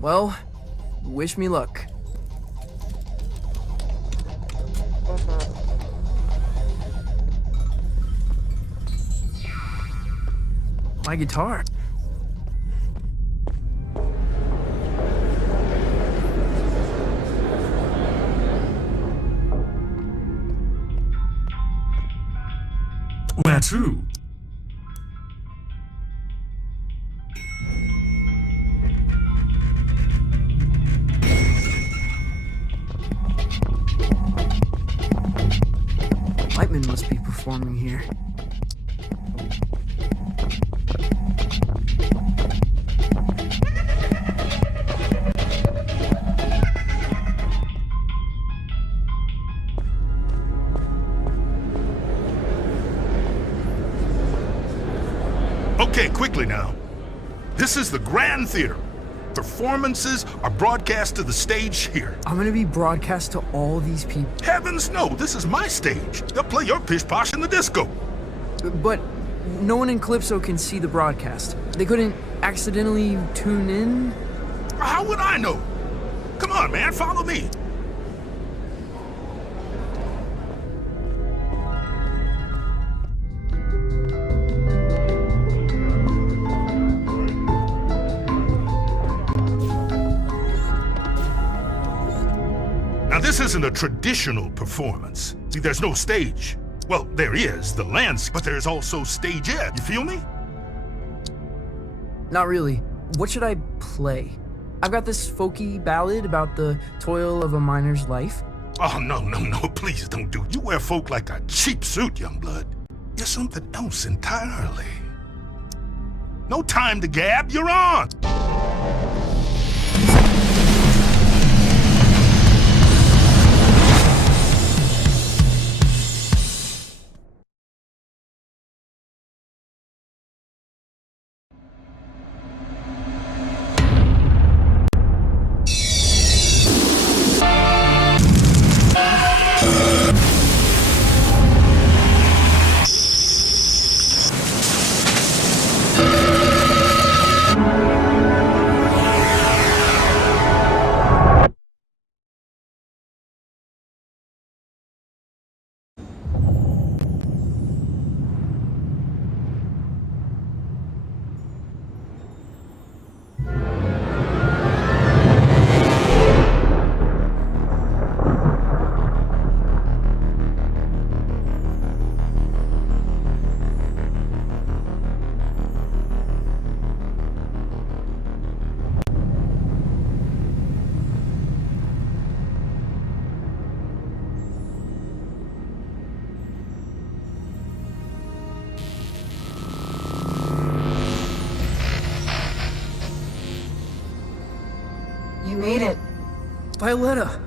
Well, wish me luck. My guitar. Where to? Lightman must be performing here. Okay, quickly now. This is the Grand Theater. Performances are broadcast to the stage here. I'm gonna be broadcast to all these people. Heavens no, this is my stage. They'll play your pish posh in the disco. But no one in Calypso can see the broadcast. They couldn't accidentally tune in? How would I know? Come on, man, follow me. Now, this isn't a traditional performance. See, there's no stage. Well, there is, the landscape, but there's also stage edge. You feel me? Not really. What should I play? I've got this folky ballad about the toil of a miner's life. Oh, no, please don't do it. You wear folk like a cheap suit, young blood. You're something else entirely. No time to gab, you're on! You made it. Violetta!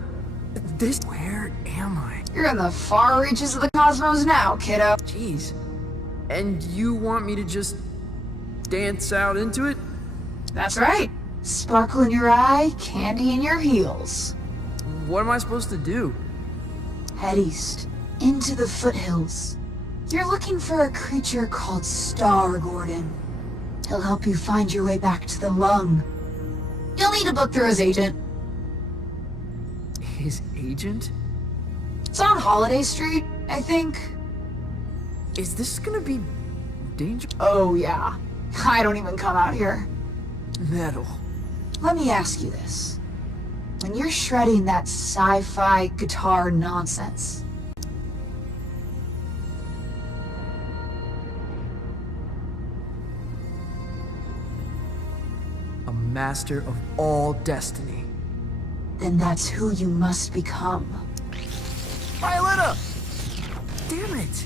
Where am I? You're in the far reaches of the cosmos now, kiddo. Jeez. And you want me to just dance out into it? That's right. Sparkle in your eye, candy in your heels. What am I supposed to do? Head east, into the foothills. You're looking for a creature called Star Gordon. He'll help you find your way back to the lung. You'll need a book through his agent. His agent? It's on Holiday Street, I think. Is this gonna be dangerous? Oh yeah. I don't even come out here. Metal. Let me ask you this. When you're shredding that sci-fi guitar nonsense, A master of all destiny. then that's who you must become. Violetta! Damn it!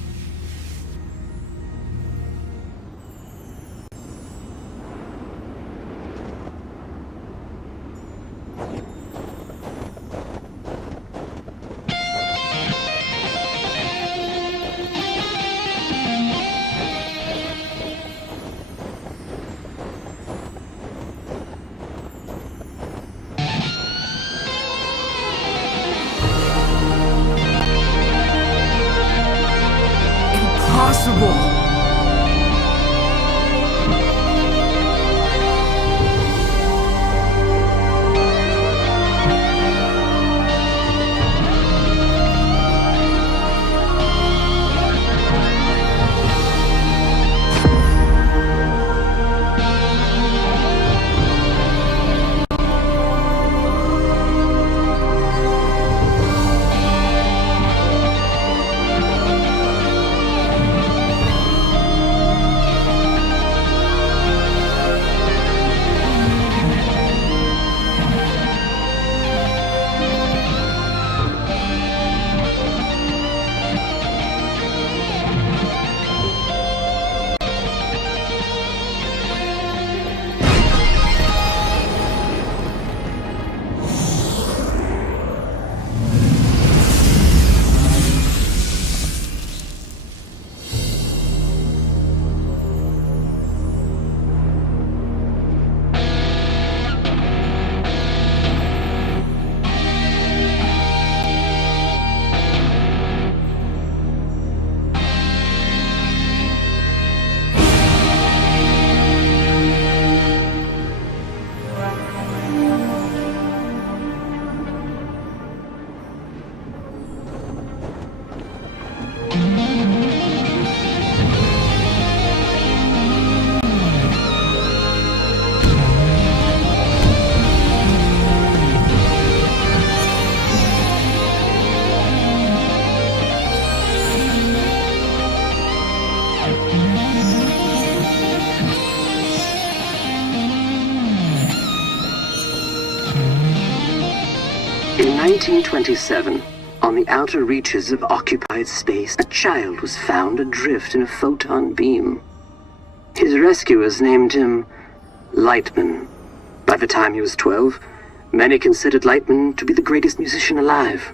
1927, on the outer reaches of occupied space, a child was found adrift in a photon beam. His rescuers named him Lightman. By the time he was 12, many considered Lightman to be the greatest musician alive.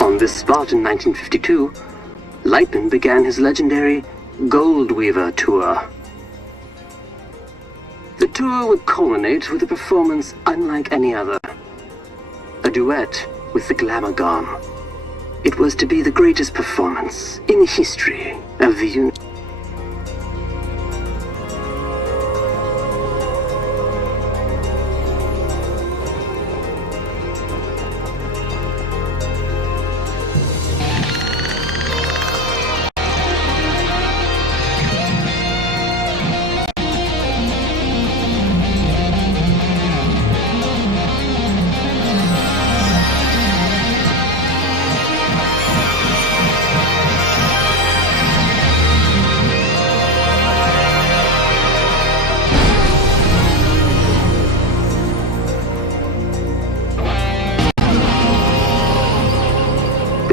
On this spot in 1952, Lightman began his legendary Gold Weaver tour. The tour would culminate with a performance unlike any other. A duet with the Glamour Gone. It was to be the greatest performance in the history of the universe.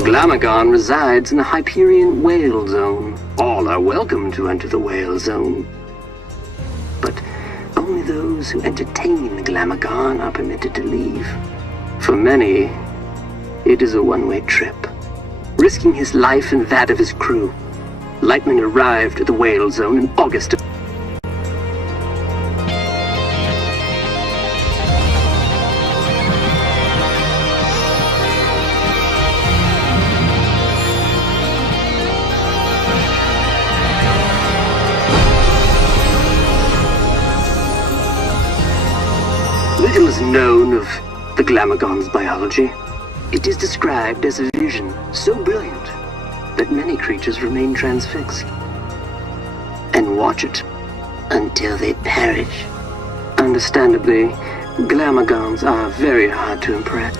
Glamagon resides in the Hyperion Whale Zone. All are welcome to enter the Whale Zone. But only those who entertain the Glamagon are permitted to leave. For many, it is a one-way trip. Risking his life and that of his crew, Lightman arrived at the Whale Zone in August of Little is known of the Glamagon's biology. It is described as a vision so brilliant that many creatures remain transfixed and watch it until they perish. Understandably, Glamagons are very hard to impress.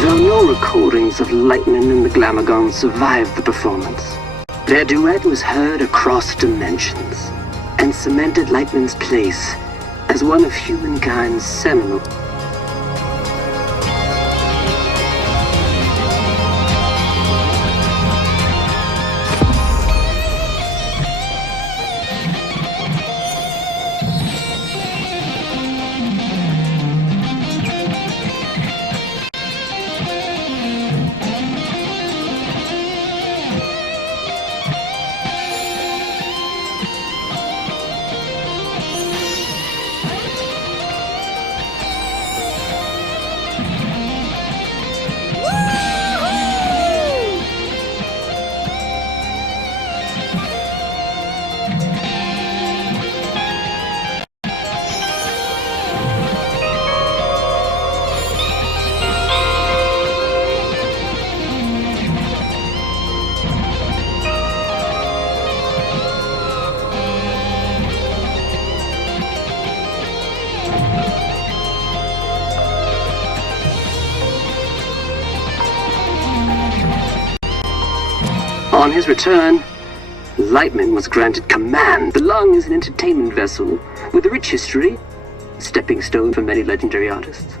Though no recordings of Lightman and the Glamagon survived the performance, their duet was heard across dimensions and cemented Lightman's place as one of humankind's seminal. Upon his return, Lightman was granted command. The Lung is an entertainment vessel with a rich history, stepping stone for many legendary artists.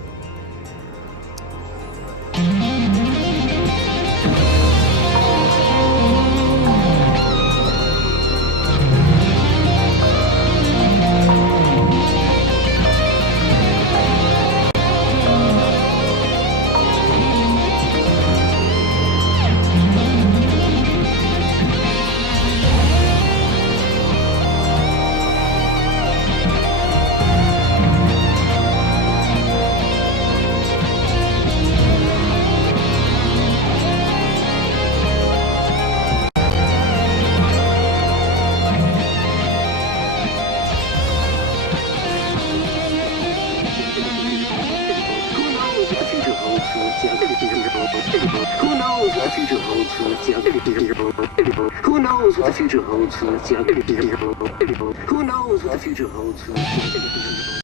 Who knows what the future holds for its young? Who knows what the future holds for its young? Who knows what the future holds for its young?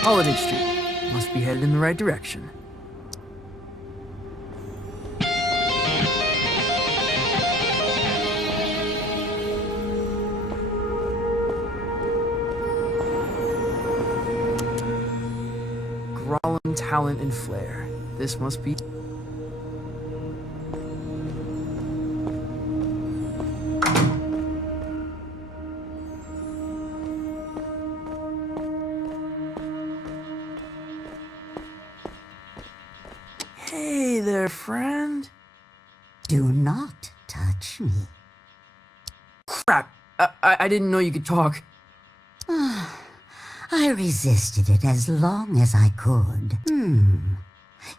Holiday Street. Must be headed in the right direction. Grolem talent and flair. This must be... Hey there, friend. Do not touch me. Crap. I didn't know you could talk. I resisted it as long as I could.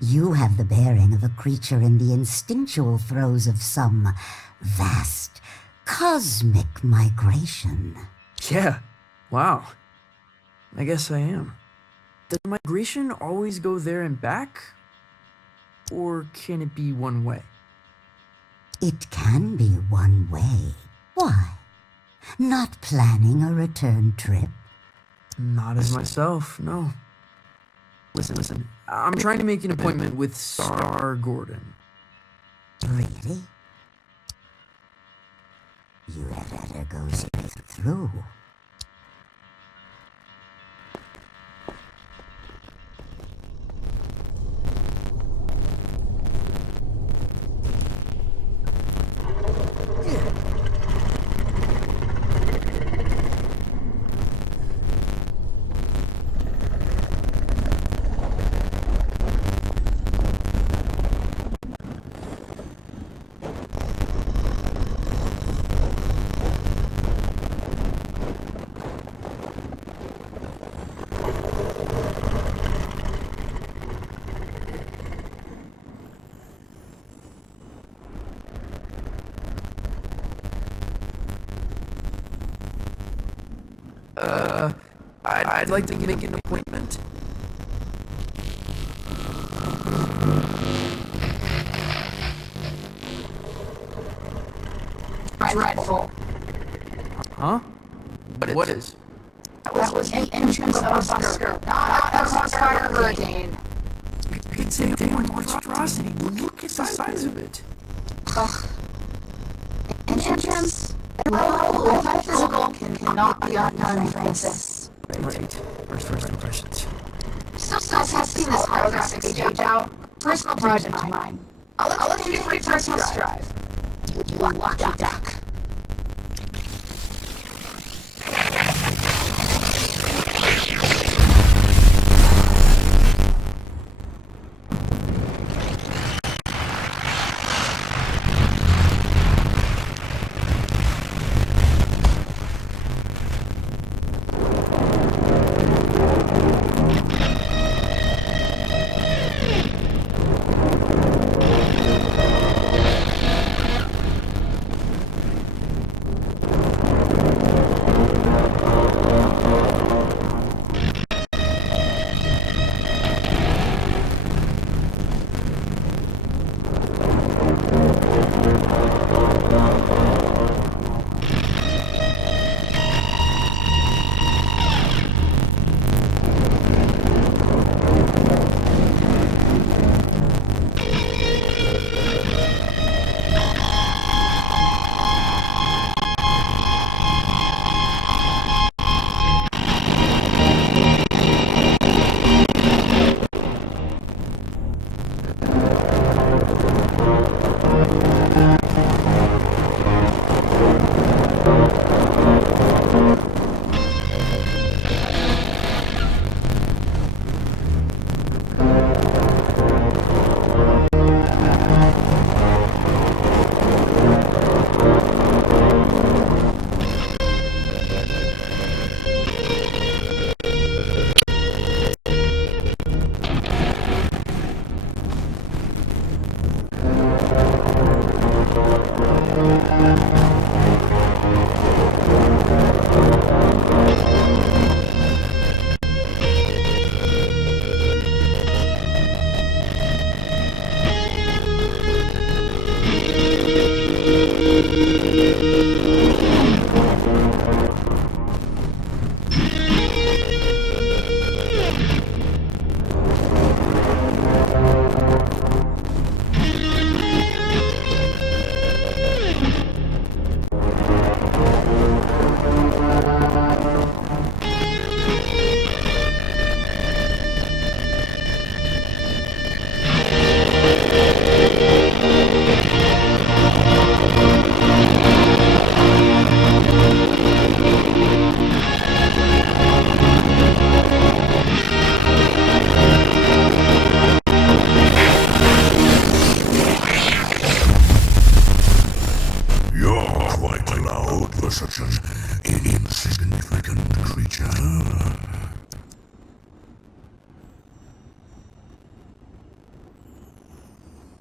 You have the bearing of a creature in the instinctual throes of some vast, cosmic migration. Yeah. Wow. I guess I am. Does migration always go there and back? Or can it be one way? It can be one way. Why? Not planning a return trip? Not as myself, no. Listen. I'm trying to make an appointment with Star Gordon. Really? You had better go straight through. I'd like to make an appointment. Dreadful. Huh? What is? That was the entrance of a busker, not a busker hurricane. It's a damn monstrosity. Look at the size of it. Ugh. An entrance? Well, my physical cannot be undone, Francis. Right. First impressions. Still has seen this holographic stage out. Personal project of mine. I'll let you do free personal strive. Lucky duck.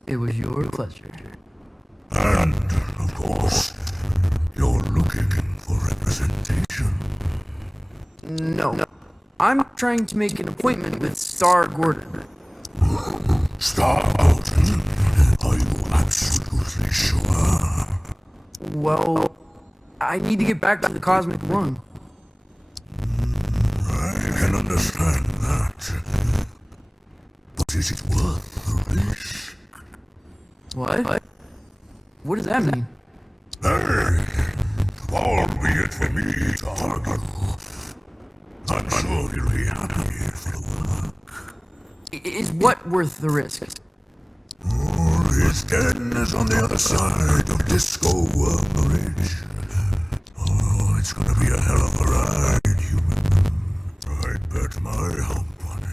It was your pleasure. And, of course, you're looking for representation. No. I'm trying to make an appointment with Star Gordon. Star Gordon, are you absolutely sure? Well, I need to get back to the Cosmic Lung. I can understand that. But is it worth the risk? What? What does that mean? Hey, far be it for me to argue. I'm sure you'll be happy for the work. Is what worth the risk? His den is on the other side of Disco Bridge. Oh, it's gonna be a hell of a ride, human. I'd bet my hump on it.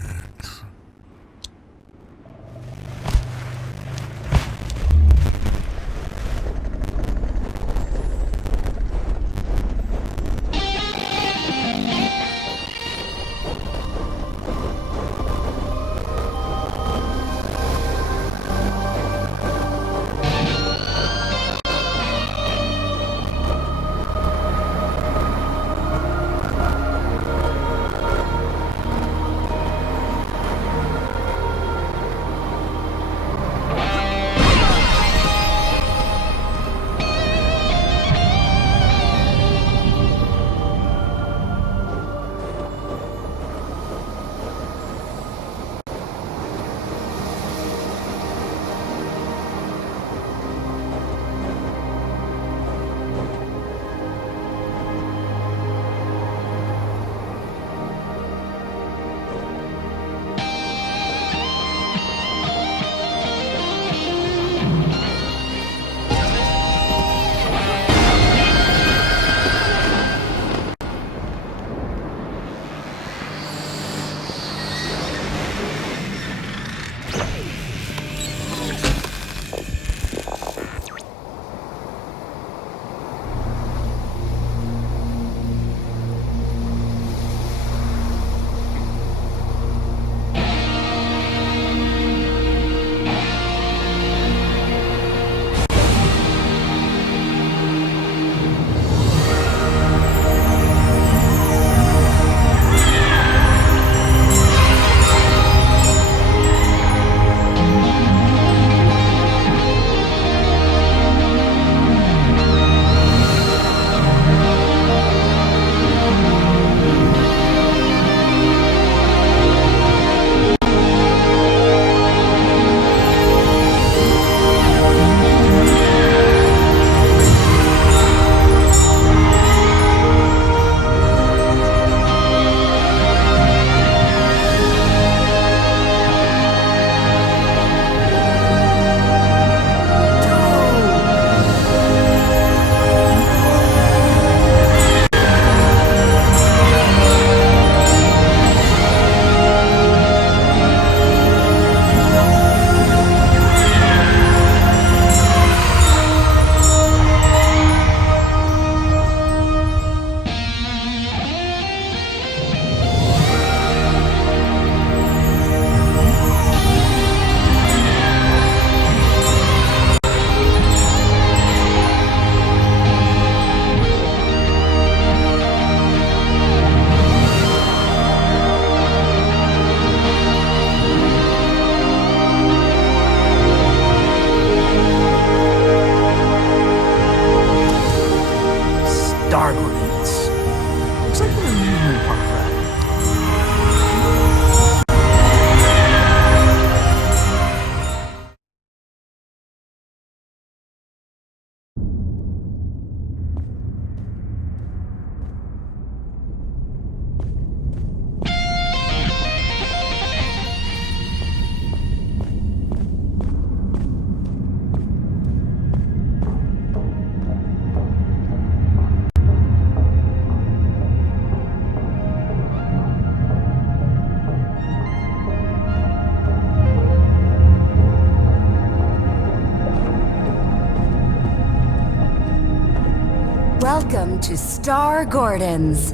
Welcome to Star Gordon's,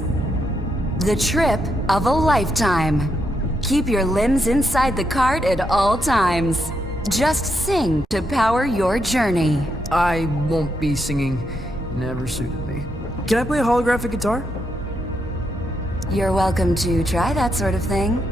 the trip of a lifetime. Keep your limbs inside the cart at all times. Just sing to power your journey. I won't be singing. Never suited me. Can I play a holographic guitar? You're welcome to try that sort of thing.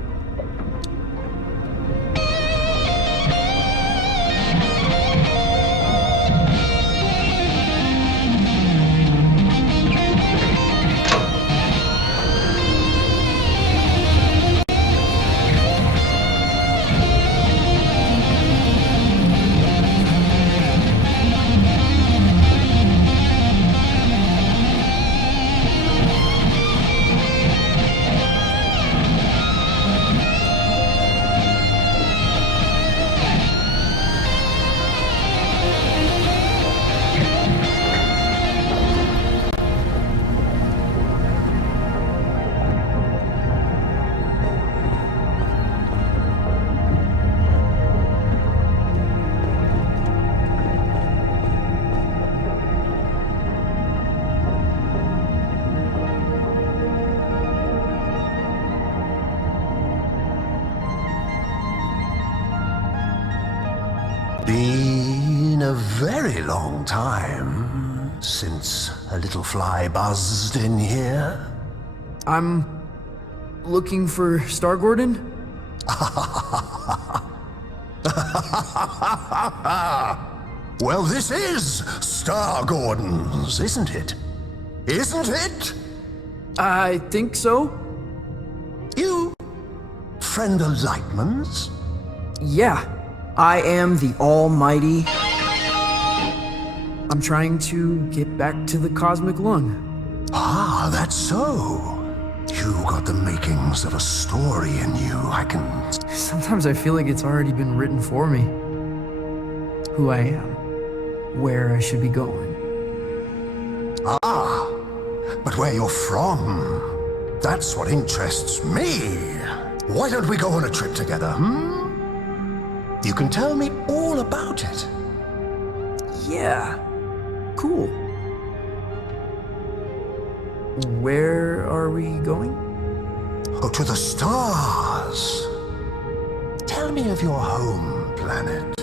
Been a very long time since a little fly buzzed in here. I'm looking for Star Gordon. Well, this is Star Gordon's, isn't it? Isn't it? I think so. You friend of Lightman's? Yeah, I am the Almighty. I'm trying to get back to the Cosmic Lung. Ah, that's so. You got the makings of a story in you, I can... Sometimes I feel like it's already been written for me. Who I am, where I should be going. Ah, but where you're from, that's what interests me. Why don't we go on a trip together, You can tell me all about it. Yeah, cool. Where are we going? Oh, to the stars. Tell me of your home planet.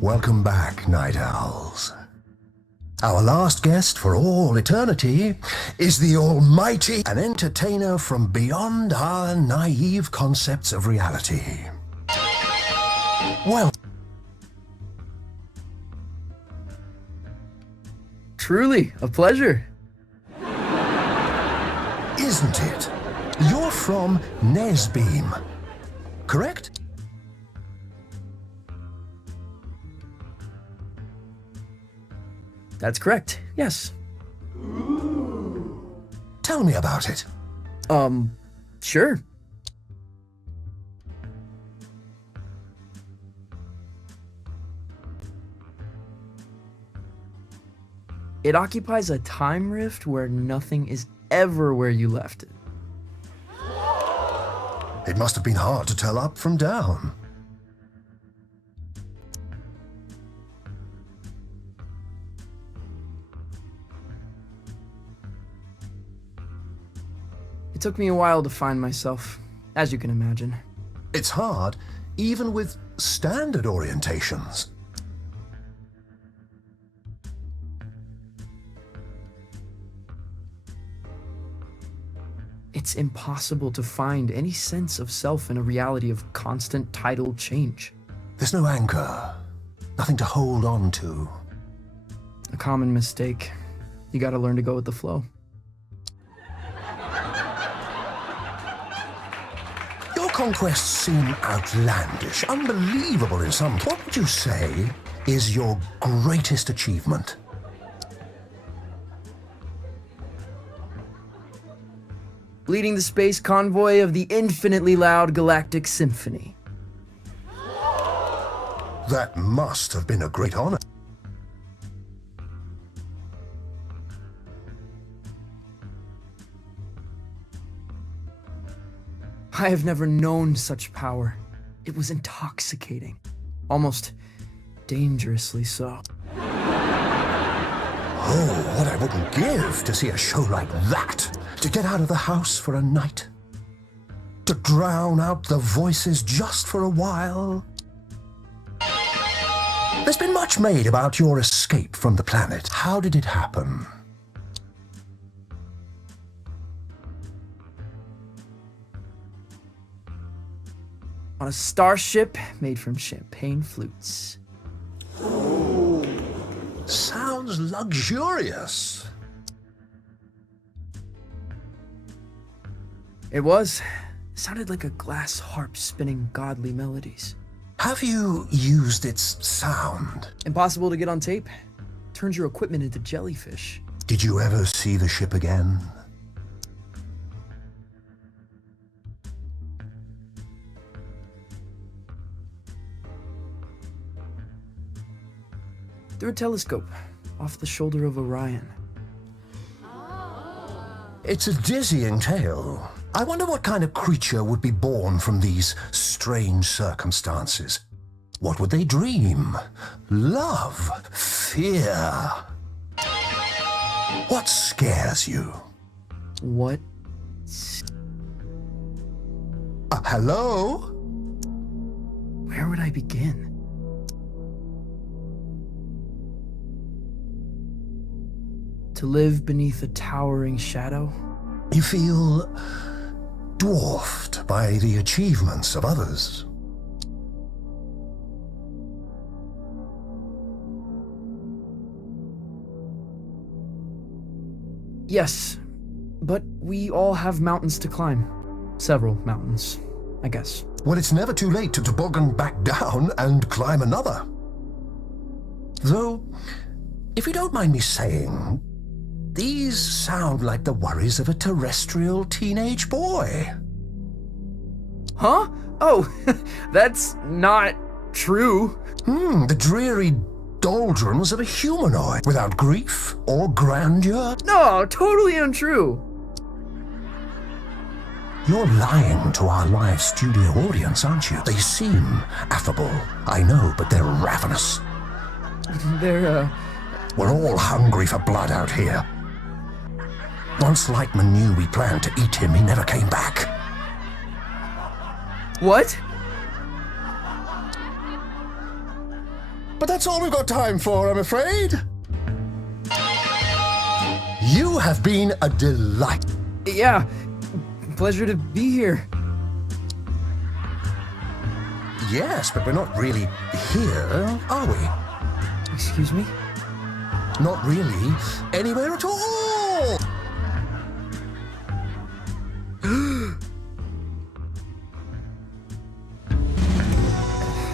Welcome back, Night Owls. Our last guest for all eternity is the almighty, an entertainer from beyond our naive concepts of reality. Well, Truly, a pleasure. isn't it? You're from Nesbeam, correct? That's correct, yes. Tell me about it. Sure. It occupies a time rift where nothing is ever where you left it. It must have been hard to tell up from down. took me a while to find myself, as you can imagine. It's hard, even with standard orientations. It's impossible to find any sense of self in a reality of constant tidal change. There's no anchor, nothing to hold on to. A common mistake. You gotta learn to go with the flow. Your conquests seem outlandish, unbelievable in some. What would you say is your greatest achievement? Leading the space convoy of the infinitely loud Galactic Symphony. That must have been a great honor. I have never known such power. It was intoxicating. Almost dangerously so. Oh, what I wouldn't give to see a show like that. To get out of the house for a night. To drown out the voices just for a while. There's been much made about your escape from the planet. How did it happen? On a starship made from champagne flutes. Sounds luxurious. It was. Sounded like a glass harp spinning godly melodies. Have you used its sound? Impossible to get on tape. Turns your equipment into jellyfish. Did you ever see the ship again? Through a telescope, off the shoulder of Orion. It's a dizzying tale. I wonder what kind of creature would be born from these strange circumstances. What would they dream? Love? Fear? What scares you? What? Hello? Where would I begin? To live beneath a towering shadow? You feel dwarfed by the achievements of others. Yes, but we all have mountains to climb. Several mountains, I guess. Well, it's never too late to toboggan back down and climb another. Though, if you don't mind me saying, these sound like the worries of a terrestrial teenage boy. Huh? Oh, that's not true. The dreary doldrums of a humanoid without grief or grandeur. No, totally untrue. You're lying to our live studio audience, aren't you? They seem affable, I know, but they're ravenous. They're, We're all hungry for blood out here. Once Lightman knew we planned to eat him, he never came back. What? But that's all we've got time for, I'm afraid. You have been a delight. Yeah, pleasure to be here. Yes, but we're not really here, are we? Excuse me? Not really anywhere at all.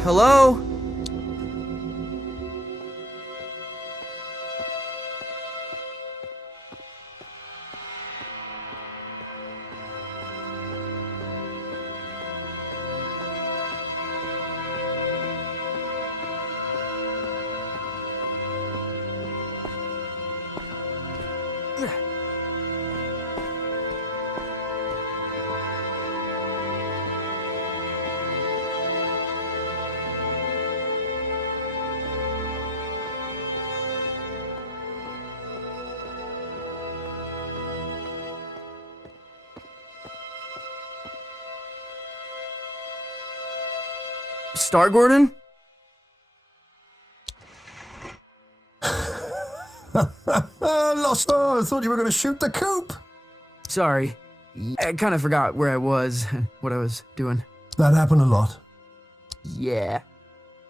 Hello? Star Gordon? Lost. Oh, I thought you were going to shoot the coop. Sorry. I kind of forgot where I was, what I was doing. That happened a lot. Yeah.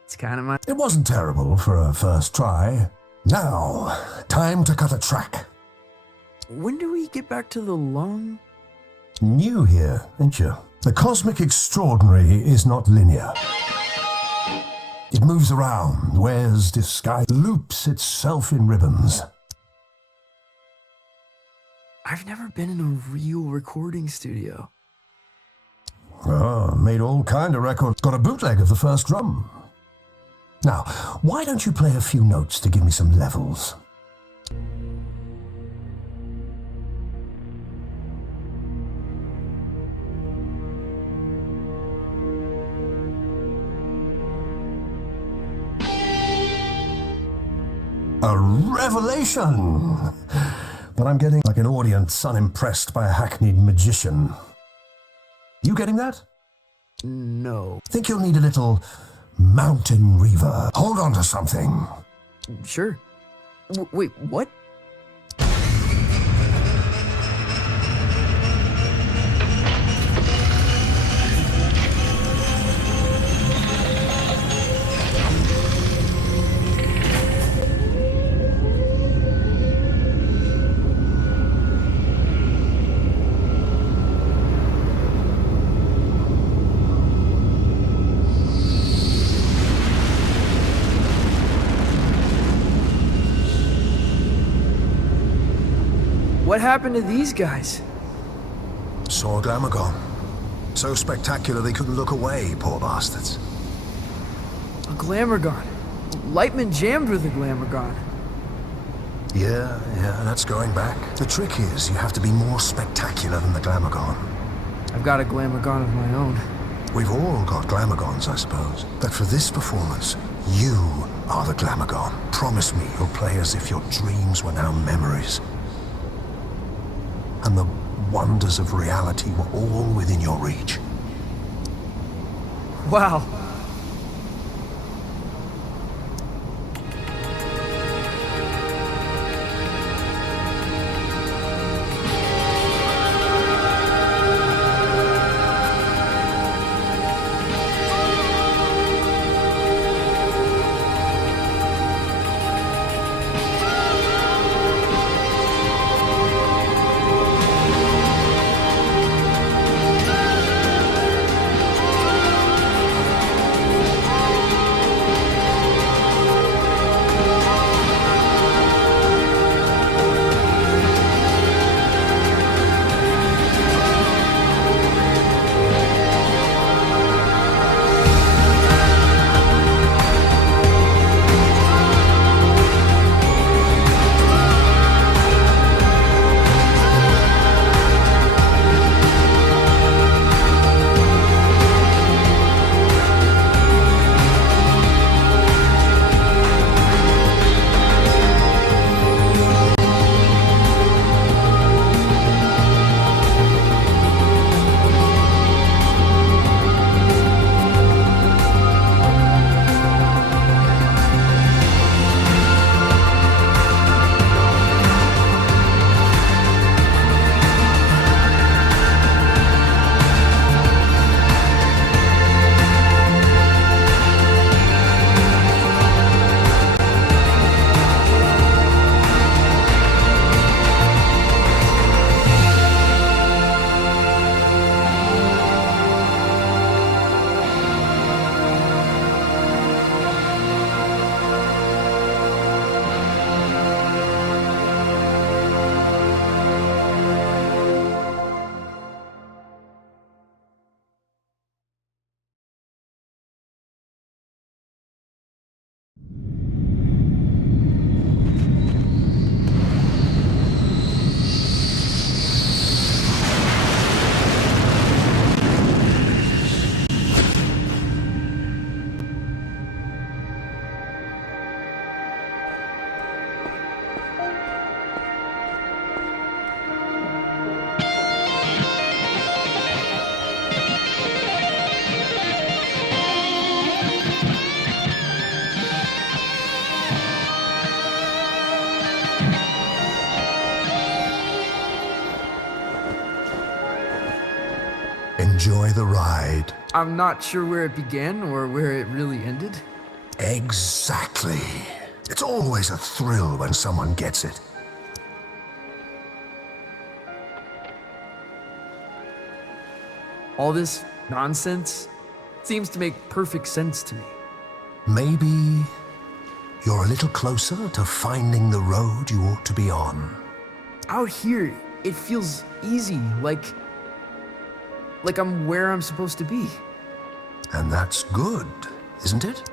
It's kind of my... It wasn't terrible for a first try. Now, time to cut a track. When do we get back to the lung? New here, ain't you? The cosmic extraordinary is not linear. It moves around, wears disguise, loops itself in ribbons. I've never been in a real recording studio. Oh, made all kind of records. Got a bootleg of the first drum. Now, why don't you play a few notes to give me some levels? A revelation! But I'm getting like an audience unimpressed by a hackneyed magician. You getting that? No. Think you'll need a little mountain reverb. Hold on to something. Sure. Wait, what? What happened to these guys? Saw a Glamorgon. So spectacular they couldn't look away, poor bastards. A Glamorgon. Lightman jammed with a Glamorgon. Yeah, that's going back. The trick is you have to be more spectacular than the Glamorgon. I've got a Glamorgon of my own. We've all got Glamorgons, I suppose. But for this performance, you are the Glamorgon. Promise me you'll play as if your dreams were now memories. And the wonders of reality were all within your reach. Wow. enjoy the ride. I'm not sure where it began or where it really ended. Exactly. It's always a thrill when someone gets it. All this nonsense seems to make perfect sense to me. Maybe you're a little closer to finding the road you ought to be on. Out here, it feels easy, like I'm where I'm supposed to be. And that's good, isn't it?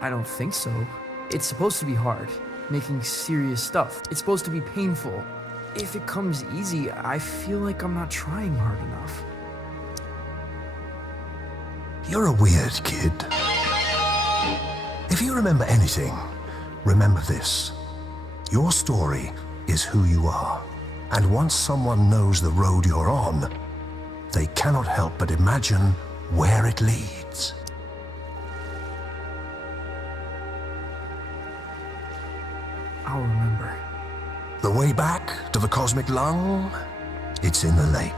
I don't think so. It's supposed to be hard, making serious stuff. It's supposed to be painful. If it comes easy, I feel like I'm not trying hard enough. You're a weird kid. If you remember anything, remember this. Your story is who you are. And once someone knows the road you're on, they cannot help but imagine where it leads. I'll remember. The way back to the cosmic lung, it's in the lake.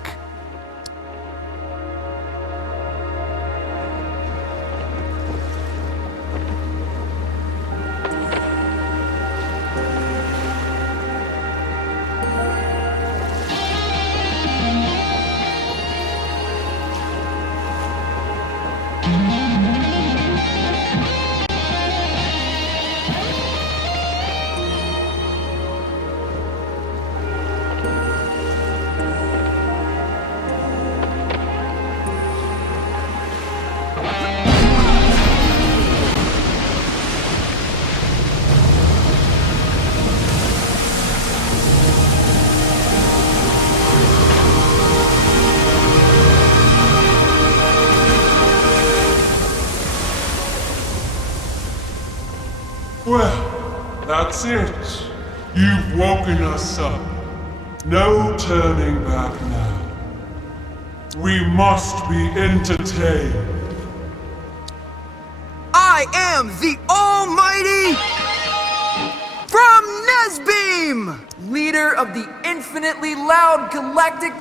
Well, that's it. You've woken us up. No turning back now. We must be entertained. I am the Almighty from Nesbeam, leader of the infinitely loud galactic.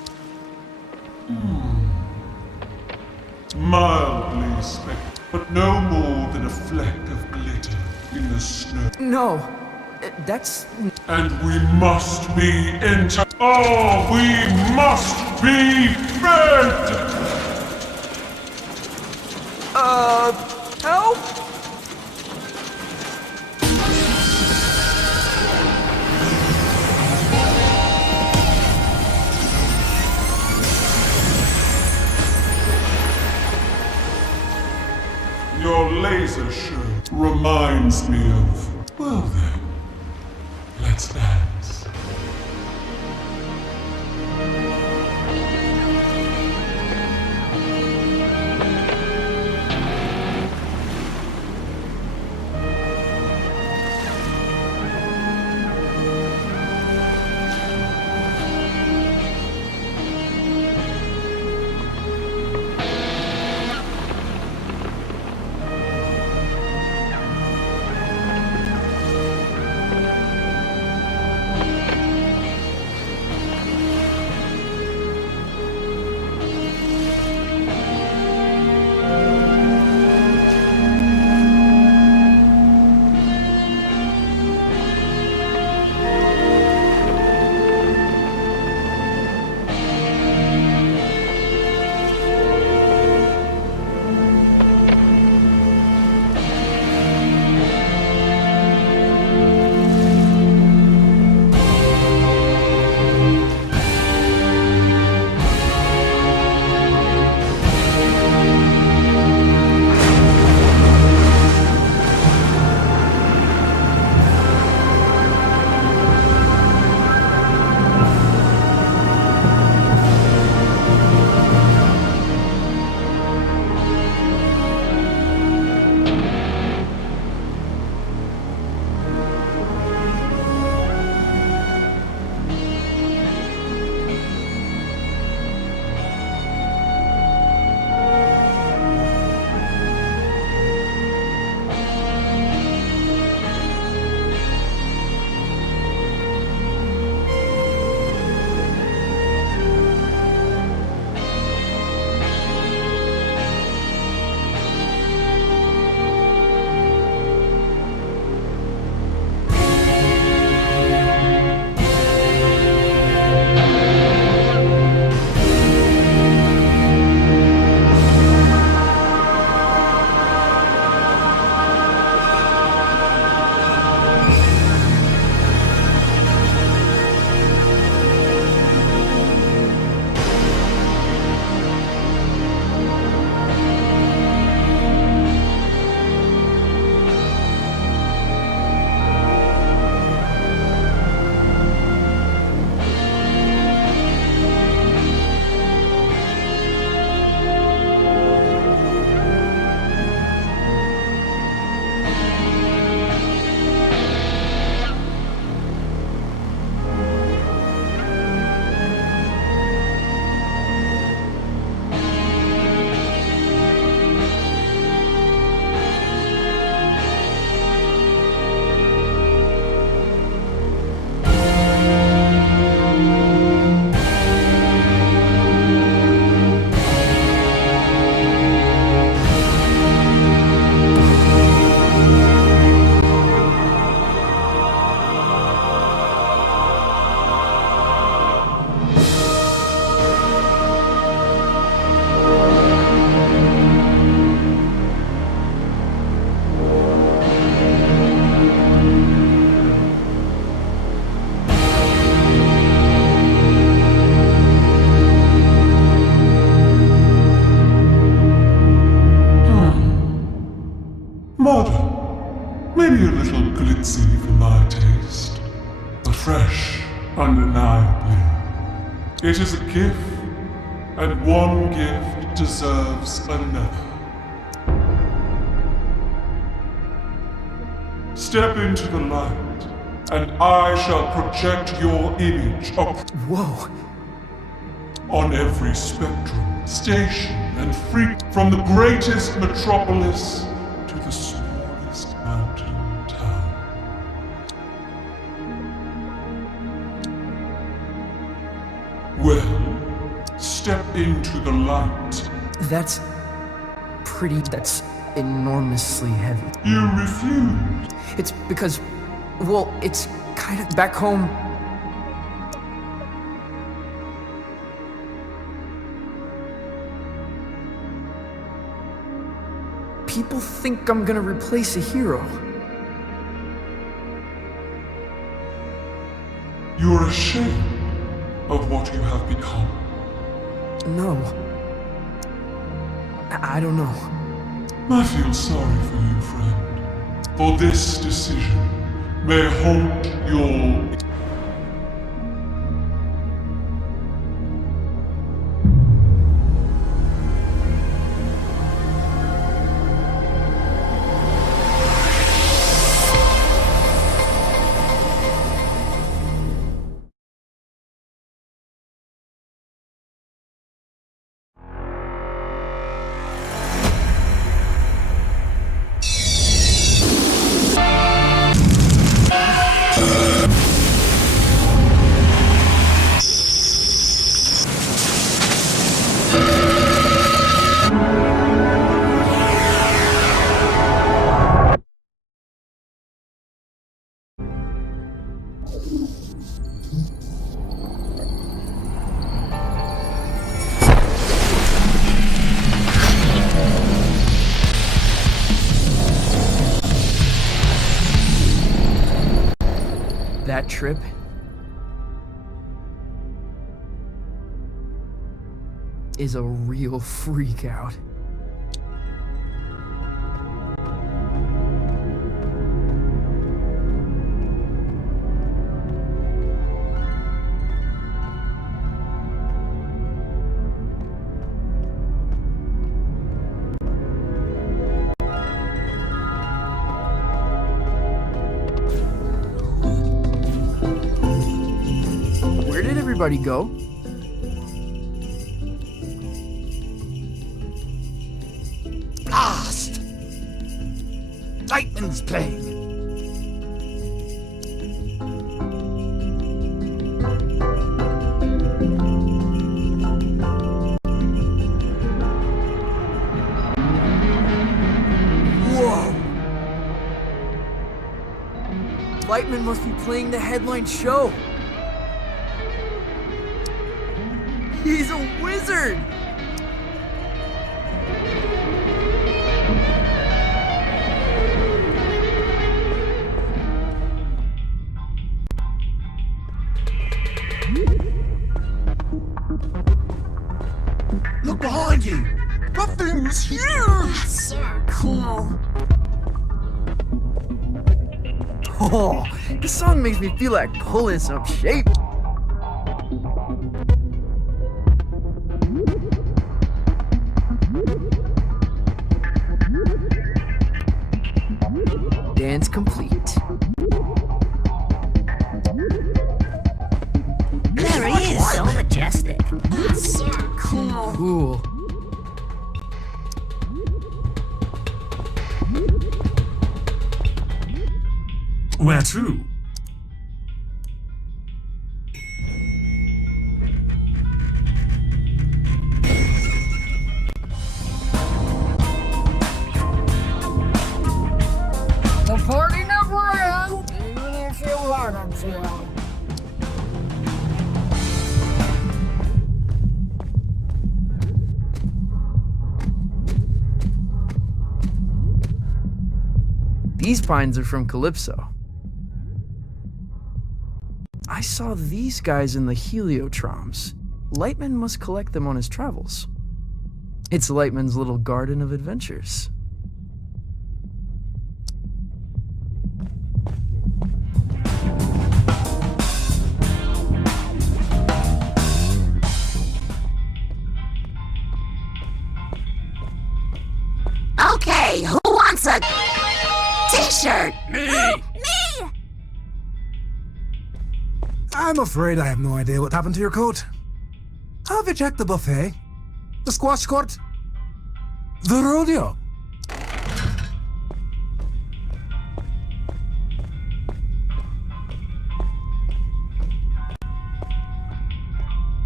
Mildly spectral, but no more than a fleck of glitter in the snow. No, that's. And we must be Oh, we must be fed! Help? Your laser show reminds me of... Well then, let's dance. fresh, undeniably. It is a gift, and one gift deserves another. Step into the light, and I shall project your image Whoa. on every spectrum, station, and freak, from the greatest metropolis to the smallest mountain town. Well, step into the light. That's enormously heavy. You refuse. It's because, well, it's kind of back home. People think I'm gonna replace a hero. You're ashamed of what you have become. No. I don't know. I feel sorry for you, friend. For this decision may haunt your... That trip is a real freak out. Where did everybody go? Blast! Lightning's playing. Whoa! Lightman must be playing the headline show. He's a wizard! Look behind you! That thing's huge! So cool. Oh, this song makes me feel like pulling some shape. Dance complete. There he is, so majestic. So cool. Cool. Where to? The party never ends, even if you want it to. These pines are from Calypso. I saw these guys in the heliotroms. Lightman must collect them on his travels. It's Lightman's little garden of adventures. shirt! Me! Me! I'm afraid I have no idea what happened to your coat. Have you checked the buffet? The squash court? The rodeo?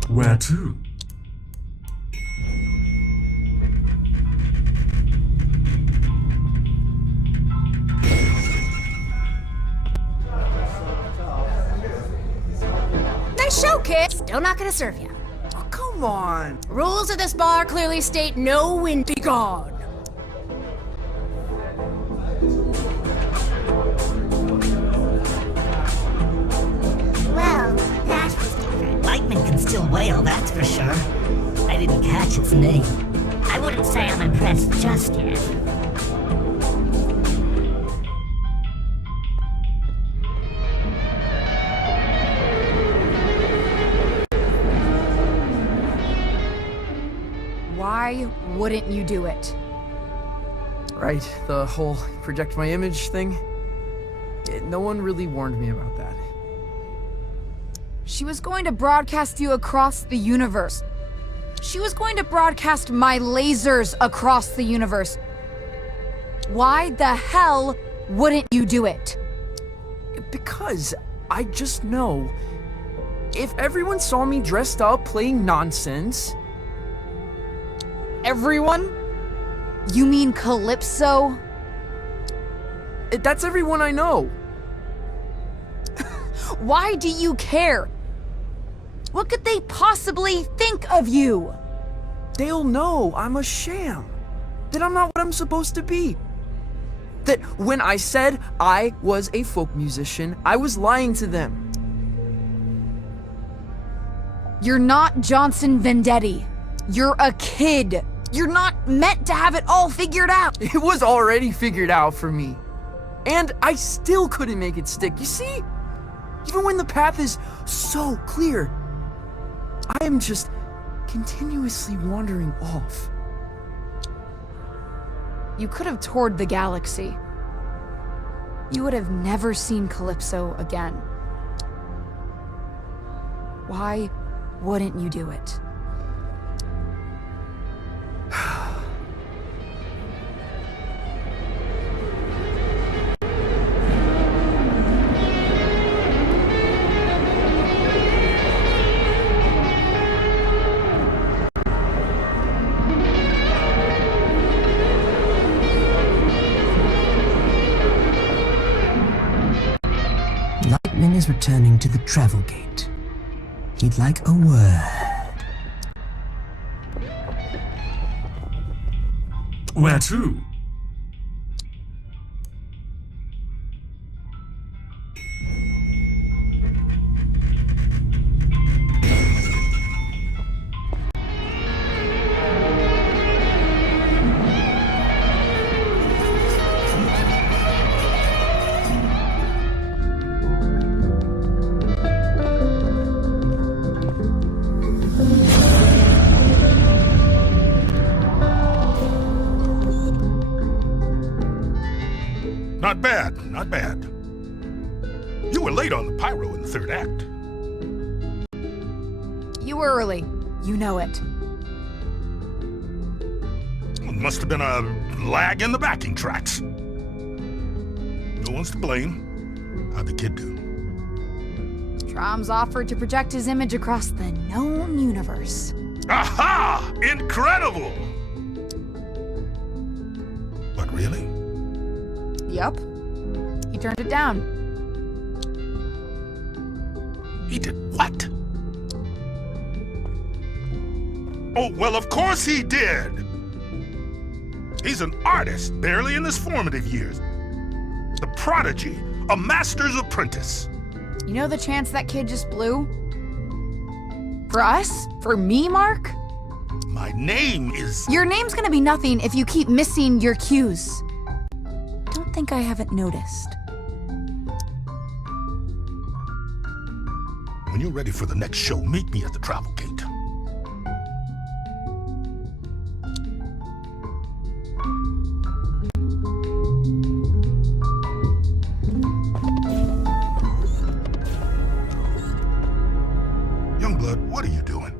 Where to? Nice show, kid. Still not gonna serve you. Oh, come on. Rules of this bar clearly state no and be gone. Well, that was different. Lightning can still wail, that's for sure. I didn't catch its name. I wouldn't say I'm impressed just yet. Why wouldn't you do it? Right, the whole project my image thing. No one really warned me about that. She was going to broadcast you across the universe. She was going to broadcast my lasers across the universe. Why the hell wouldn't you do it? Because I just know if everyone saw me dressed up playing nonsense. Everyone? You mean Calypso? That's everyone I know. Why do you care? What could they possibly think of you? They'll know I'm a sham. That I'm not what I'm supposed to be. That when I said I was a folk musician, I was lying to them. You're not Johnson Vendetti. You're a kid. You're not meant to have it all figured out. It was already figured out for me. And I still couldn't make it stick. You see? Even when the path is so clear, I am just continuously wandering off. You could have toured the galaxy. You would have never seen Calypso again. Why wouldn't you do it? Lightning is returning to the travel gate. He'd like a word. Where to? Not bad, not bad. You were late on the pyro in the third act. You were early. You know it. It must have been a lag in the backing tracks. No one's to blame. How'd the kid do? Trom's offered to project his image across the known universe. Aha! Incredible! But really? Yup. He turned it down. He did what? Oh, well, of course he did! He's an artist, barely in his formative years. The prodigy, a master's apprentice. You know the chance that kid just blew? For us? For me, Mark? My name is... Your name's gonna be nothing if you keep missing your cues. Don't think I haven't noticed. When you're ready for the next show, meet me at the travel gate. what are you doing?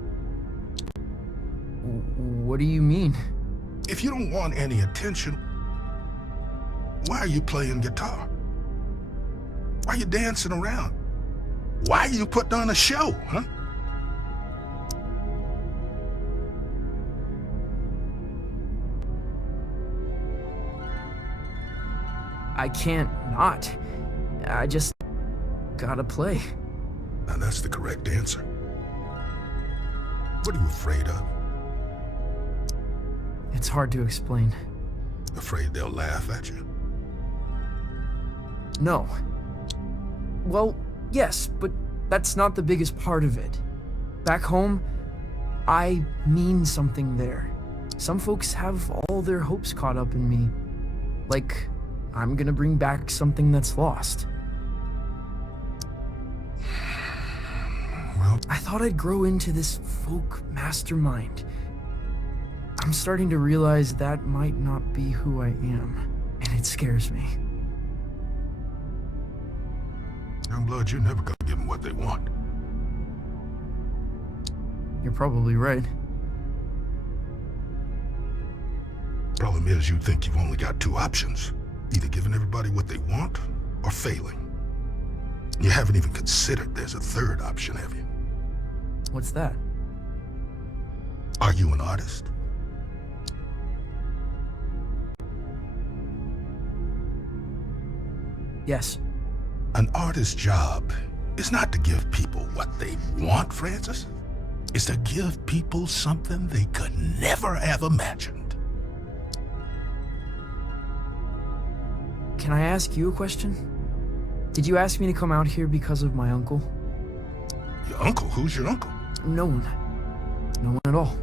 What do you mean? If you don't want any attention, why are you playing guitar? Why are you dancing around? Why are you putting on a show, huh? I can't not. I just gotta play. Now that's the correct answer. What are you afraid of? It's hard to explain. Afraid they'll laugh at you? No. Well, yes, but that's not the biggest part of it. Back home, I mean something there. Some folks have all their hopes caught up in me. Like, I'm gonna bring back something that's lost. Well, I thought I'd grow into this folk mastermind. I'm starting to realize that might not be who I am, and it scares me. Youngblood, you're never gonna give them what they want. You're probably right. Problem is, you think you've only got two options. Either giving everybody what they want, or failing. You haven't even considered there's a third option, have you? What's that? Are you an artist? Yes. An artist's job is not to give people what they want, Francis. It's to give people something they could never have imagined. Can I ask you a question? Did you ask me to come out here because of my uncle? Your uncle? Who's your uncle? No one. No one at all.